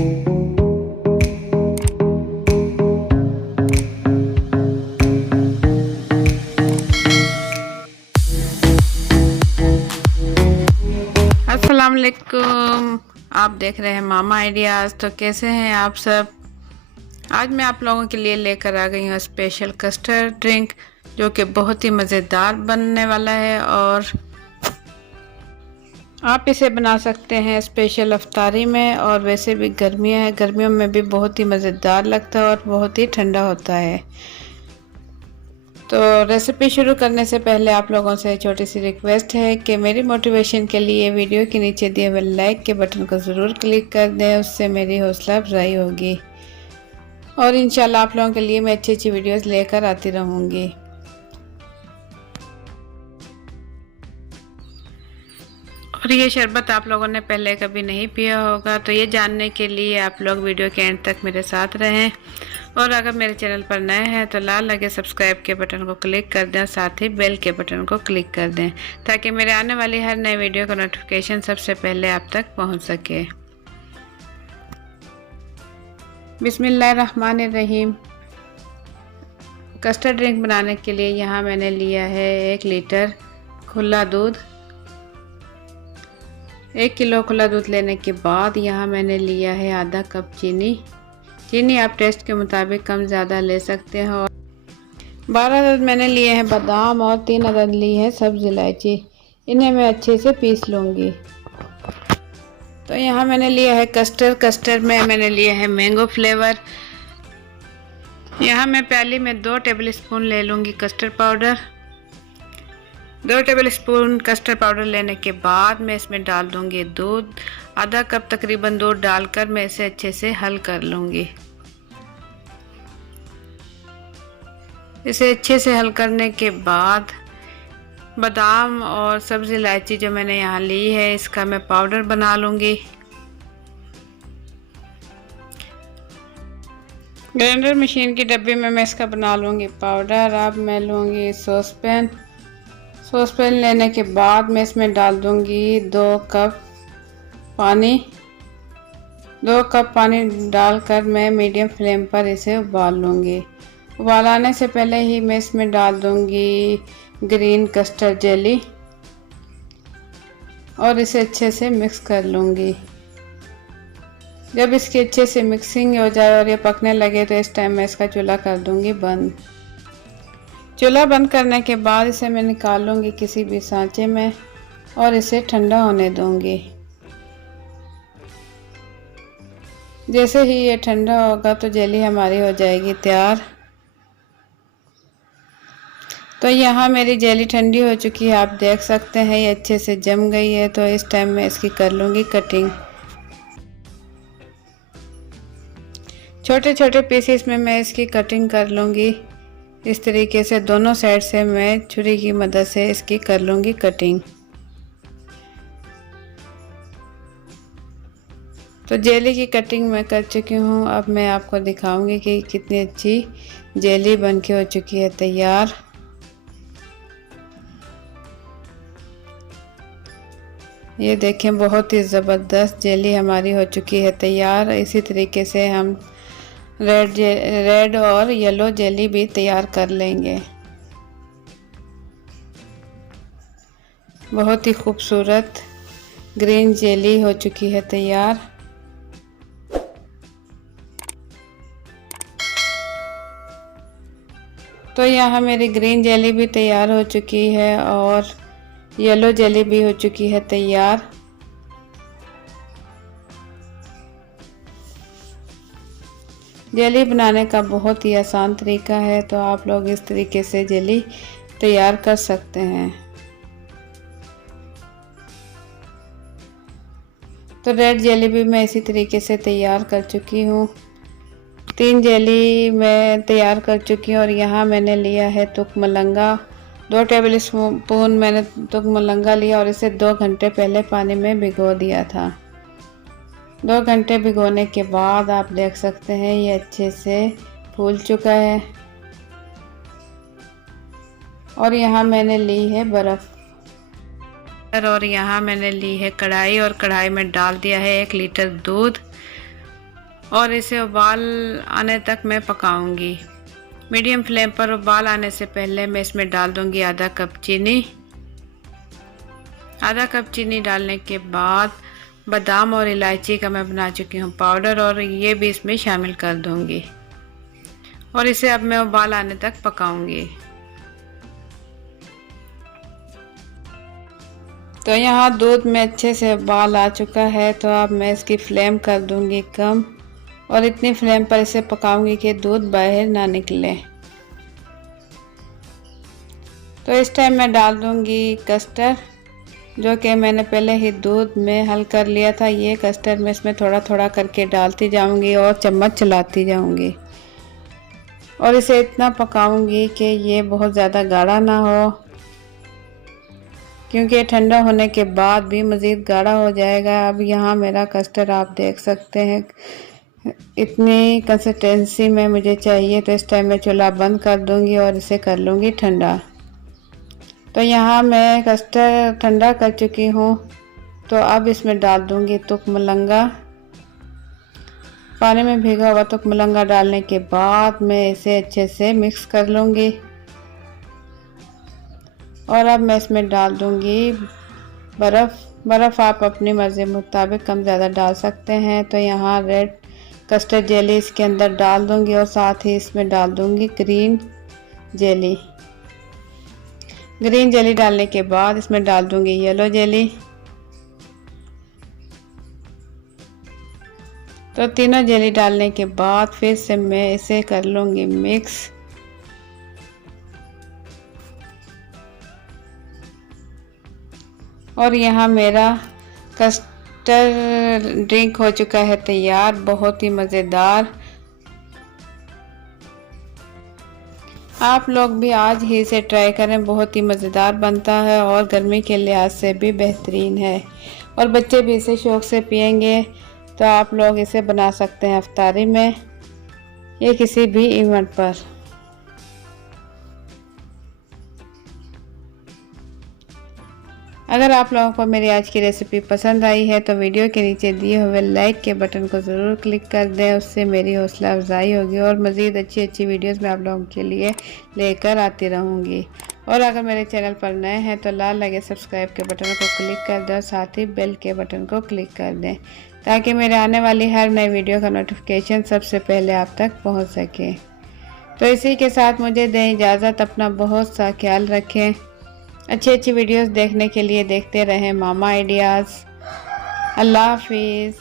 अस्सलाम वालेकुम। आप देख रहे हैं मामा आइडियाज़। तो कैसे हैं आप सब? आज मैं आप लोगों के लिए लेकर आ गई हूँ स्पेशल कस्टर्ड ड्रिंक, जो कि बहुत ही मज़ेदार बनने वाला है और आप इसे बना सकते हैं स्पेशल अफ्तारी में। और वैसे भी गर्मियाँ हैं, गर्मियों में भी बहुत ही मज़ेदार लगता है और बहुत ही ठंडा होता है। तो रेसिपी शुरू करने से पहले आप लोगों से छोटी सी रिक्वेस्ट है कि मेरी मोटिवेशन के लिए वीडियो के नीचे दिए हुए लाइक के बटन को ज़रूर क्लिक कर दें, उससे मेरी हौसला अफजाई होगी और इंशाल्लाह आप लोगों के लिए मैं अच्छी अच्छी वीडियोस लेकर आती रहूँगी। और ये शरबत आप लोगों ने पहले कभी नहीं पिया होगा, तो ये जानने के लिए आप लोग वीडियो के एंड तक मेरे साथ रहें। और अगर मेरे चैनल पर नए हैं तो लाल लगे सब्सक्राइब के बटन को क्लिक कर दें और साथ ही बेल के बटन को क्लिक कर दें, ताकि मेरे आने वाली हर नई वीडियो का नोटिफिकेशन सबसे पहले आप तक पहुंच सके। बिस्मिल्लाहिर्रहमानिर्रहीम। कस्टर्ड ड्रिंक बनाने के लिए यहाँ मैंने लिया है 1 लीटर खुला दूध। 1 किलो खुला दूध लेने के बाद यहाँ मैंने लिया है आधा कप चीनी। चीनी आप टेस्ट के मुताबिक कम ज़्यादा ले सकते हैं। और 12 अदद मैंने लिए हैं बादाम और 3 अदद ली है सब्ज़ इलायची। इन्हें मैं अच्छे से पीस लूँगी। तो यहाँ मैंने लिया है कस्टर्ड में मैंने लिया है मैंगो फ्लेवर। यहाँ मैं प्याली में 2 टेबल स्पून ले लूँगी custard powder. 2 table spoon custard powder लेने के बाद मैं इसमें डाल दूँगी दूध। आधा कप तकरीबन दूध डालकर मैं इसे अच्छे से हल कर लूँगी। इसे अच्छे से हल करने के बाद बादाम और सब्ज़ इलायची जो मैंने यहाँ ली है, इसका मैं पाउडर बना लूँगी। ग्राइंडर मशीन की डब्बी में मैं इसका बना लूँगी पाउडर। अब मैं लूँगी सॉसपैन लेने के बाद मैं इसमें डाल दूँगी 2 कप पानी। 2 कप पानी डालकर मैं मीडियम फ्लेम पर इसे उबाल लूँगी। उबाल आने से पहले ही मैं इसमें डाल दूँगी ग्रीन कस्टर्ड जेली और इसे अच्छे से मिक्स कर लूँगी। जब इसकी अच्छे से मिक्सिंग हो जाए और ये पकने लगे तो इस टाइम मैं इसका चूल्हा कर दूँगी बंद। चूल्हा बंद करने के बाद इसे मैं निकाल लूँगी किसी भी सांचे में और इसे ठंडा होने दूँगी। जैसे ही ये ठंडा होगा तो जेली हमारी हो जाएगी तैयार। तो यहाँ मेरी जेली ठंडी हो चुकी है, आप देख सकते हैं ये अच्छे से जम गई है। तो इस टाइम मैं इसकी कर लूँगी कटिंग। छोटे छोटे पीसेस में मैं इसकी कटिंग कर लूँगी। इस तरीके से दोनों साइड से मैं छुरी की मदद से इसकी कर लूँगी कटिंग। तो जेली की कटिंग मैं कर चुकी हूँ। अब मैं आपको दिखाऊंगी कि कितनी अच्छी जेली बनके हो चुकी है तैयार। ये देखें, बहुत ही ज़बरदस्त जेली हमारी हो चुकी है तैयार। इसी तरीके से हम रेड और येलो जेली भी तैयार कर लेंगे। बहुत ही खूबसूरत ग्रीन जेली हो चुकी है तैयार। तो यहाँ मेरी ग्रीन जेली भी तैयार हो चुकी है और येलो जेली भी हो चुकी है तैयार। जेली बनाने का बहुत ही आसान तरीका है, तो आप लोग इस तरीके से जेली तैयार कर सकते हैं। तो रेड जेली भी मैं इसी तरीके से तैयार कर चुकी हूँ। 3 जेली मैं तैयार कर चुकी हूँ। और यहाँ मैंने लिया है तुक मलंगा। 2 टेबल स्पून मैंने तुक मलंगा लिया और इसे 2 घंटे पहले पानी में भिगो दिया था। 2 घंटे भिगोने के बाद आप देख सकते हैं ये अच्छे से फूल चुका है। और यहाँ मैंने ली है बर्फ़ और यहाँ मैंने ली है कढ़ाई और कढ़ाई में डाल दिया है 1 लीटर दूध। और इसे उबाल आने तक मैं पकाऊंगी। मीडियम फ्लेम पर उबाल आने से पहले मैं इसमें डाल दूंगी आधा कप चीनी। आधा कप चीनी डालने के बाद बादाम और इलायची का मैं बना चुकी हूँ पाउडर, और ये भी इसमें शामिल कर दूंगी और इसे अब मैं उबाल आने तक पकाऊंगी। तो यहाँ दूध में अच्छे से उबाल आ चुका है, तो अब मैं इसकी फ्लेम कर दूंगी कम और इतनी फ्लेम पर इसे पकाऊंगी कि दूध बाहर ना निकले। तो इस टाइम मैं डाल दूंगी कस्टर्ड, जो कि मैंने पहले ही दूध में हल कर लिया था। ये कस्टर्ड मैं इसमें थोड़ा थोड़ा करके डालती जाऊंगी और चम्मच चलाती जाऊंगी और इसे इतना पकाऊंगी कि ये बहुत ज़्यादा गाढ़ा ना हो, क्योंकि ये ठंडा होने के बाद भी मज़ीद गाढ़ा हो जाएगा। अब यहाँ मेरा कस्टर्ड आप देख सकते हैं इतनी कंसिस्टेंसी में मुझे चाहिए। तो इस टाइम मैं चूल्हा बंद कर दूंगी और इसे कर लूँगी ठंडा। तो यहाँ मैं कस्टर्ड ठंडा कर चुकी हूँ, तो अब इसमें डाल दूंगी तुकमलंगा। पानी में भीगा हुआ तुकमलंगा डालने के बाद मैं इसे अच्छे से मिक्स कर लूँगी और अब मैं इसमें डाल दूंगी बर्फ़ आप अपनी मर्ज़ी मुताबिक कम ज़्यादा डाल सकते हैं। तो यहाँ रेड कस्टर्ड जेली इसके अंदर डाल दूंगी और साथ ही इसमें डाल दूंगी ग्रीन जेली। ग्रीन जेली डालने के बाद इसमें डाल दूंगी येलो जेली। तो तीनों जेली डालने के बाद फिर से मैं इसे कर लूँगी मिक्स। और यहाँ मेरा कस्टर्ड ड्रिंक हो चुका है तैयार, बहुत ही मज़ेदार। आप लोग भी आज ही इसे ट्राई करें, बहुत ही मज़ेदार बनता है और गर्मी के लिहाज से भी बेहतरीन है और बच्चे भी इसे शौक़ से पियेंगे। तो आप लोग इसे बना सकते हैं इफ्तारी में या किसी भी इवेंट पर। अगर आप लोगों को मेरी आज की रेसिपी पसंद आई है तो वीडियो के नीचे दिए हुए लाइक के बटन को ज़रूर क्लिक कर दें, उससे मेरी हौसला अफजाई होगी और मज़ीद अच्छी अच्छी वीडियोस मैं आप लोगों के लिए लेकर आती रहूँगी। और अगर मेरे चैनल पर नए हैं तो लाल लगे सब्सक्राइब के बटन को क्लिक कर दें और साथ ही बेल के बटन को क्लिक कर दें, ताकि मेरे आने वाली हर नई वीडियो का नोटिफिकेशन सबसे पहले आप तक पहुँच सके। तो इसी के साथ मुझे दें इजाज़त, अपना बहुत सा ख्याल रखें। अच्छी अच्छी वीडियोस देखने के लिए देखते रहें मामा आइडियाज़। अल्लाह हाफिज़।